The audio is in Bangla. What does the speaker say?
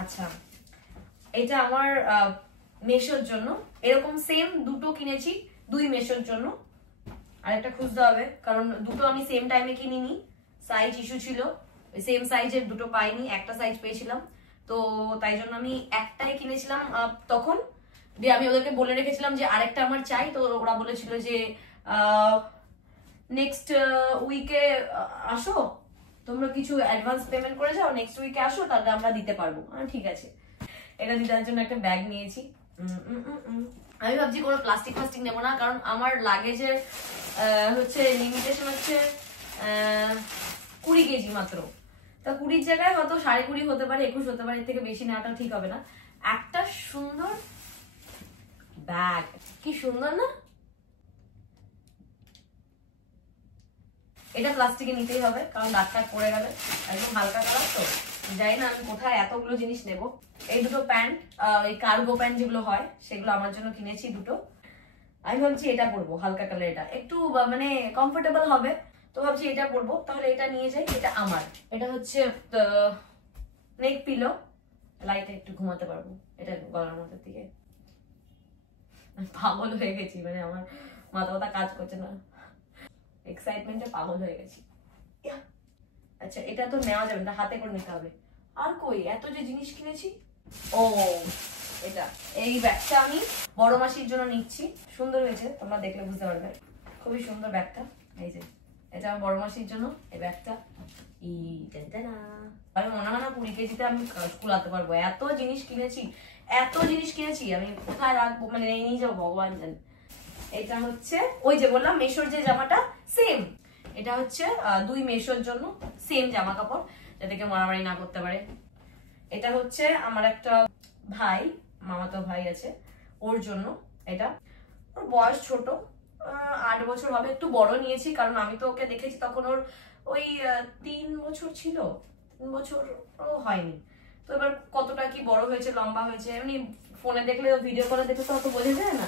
আচ্ছা, এটা আমার মেশোর জন্য, এরকম সেম দুটো কিনেছি, 2 মেশোর জন্য। আর একটা খুঁজতে হবে, কারণ দুটো আমি সেম টাইমে কিনিনি, সাইজ ইস্যু ছিল, সেম সাইজের দুটো পাইনি, একটা সাইজ পেয়েছিলাম, তো তাই জন্য আমি একটাই কিনেছিলাম তখন। দিয়ে আমি ওদেরকে বলে রেখেছিলাম যে আরেকটা আমার চাই, তো ওরা বলেছিল যে নেক্সট উইকে আসো, তোমরা কিছু অ্যাডভান্স পেমেন্ট করে যাও, নেক্সট উইকে আসো, তাহলে আমরা দিতে পারবো। ঠিক আছে, এটা দিদার জন্য একটা ব্যাগ নিয়েছি। আমি ভাবছি কোনো প্লাস্টিক প্লাস্টিক নেবো না, কারণ আমার লাগেজের হচ্ছে লিমিটেশন হচ্ছে 20 কেজি মাত্র। তা 20-র জায়গায় হয়তো 20.5 হতে পারে, 21 হতে পারে, এর থেকে বেশি নেওয়াটা ঠিক হবে না। একটা সুন্দর ব্যাগ, কি সুন্দর না? এটা প্লাস্টিকে নিতেই হবে, কারণ দাগটা পড়ে গেলে একদম হালকা কালার, তো জানি না আমি কোথায় এতগুলো জিনিস নেব। এই দুটো প্যান্ট, এই কার্গো প্যান্ট যেগুলো হয়, সেগুলো আমার জন্য কিনেছি দুটো। আমি ভাবছি এটা পরবো, হালকা কালার, এটা একটু মানে কমফোর্টেবল হবে, তো ভাবছি এটা পরবো। তাহলে এটা নিয়ে যাই, এটা আমার। এটা হচ্ছে নেক পিলো, লাইটে একটু ঘুমাতে পারবো এটা গলার মধ্যে দিকে। পাগল হয়ে গেছি, মানে আমার মাথা ব্যথা কাজ করছে না, এক্সাইটমেন্টে পাগল হয়ে গেছি। আচ্ছা, এটা তো নেওয়া যাবে না, হাতে করে নিতে হবে। আর কই এত যে জিনিস কিনেছি। ও, এটা, এই ব্যাগটা আমি বড় মাসির জন্য নিচ্ছি। সুন্দর হয়েছে, তোমরা দেখলে বুঝতে পারবে, খুবই সুন্দর ব্যাগটা। এই যে, এটা আমার বড় মাসির জন্য এই ব্যাগটা। আমি মনে হয় না 20 কেজিতে আমি কুলাতে পারবো, এত জিনিস কিনেছি, এত জিনিস কিনেছি, আমি কোথায় রাখবো, মানে নিয়ে যাবো ভগবান জানে। এটা হচ্ছে ওই যে বললাম মেশোর যে জামাটা, সেম। এটা হচ্ছে 2 মেশোর জন্য সেম জামা কাপড়, যাতে কেউ মারামারি না করতে পারে। এটা হচ্ছে আমার একটা ভাই, মামাতো ভাই আছে, ওর জন্য। এটা ওর বয়স ছোট, 8 বছর হবে, একটু বড় নিয়েছি, কারণ আমি তো ওকে দেখেছি তখন ওর ওই 3 বছর ছিল, 3 বছরও হয়নি। তো এবার কতটা কি বড় হয়েছে, লম্বা হয়েছে, এমনি ফোনে দেখলে, ভিডিও কলে দেখলে তো অত বোঝা যায় না।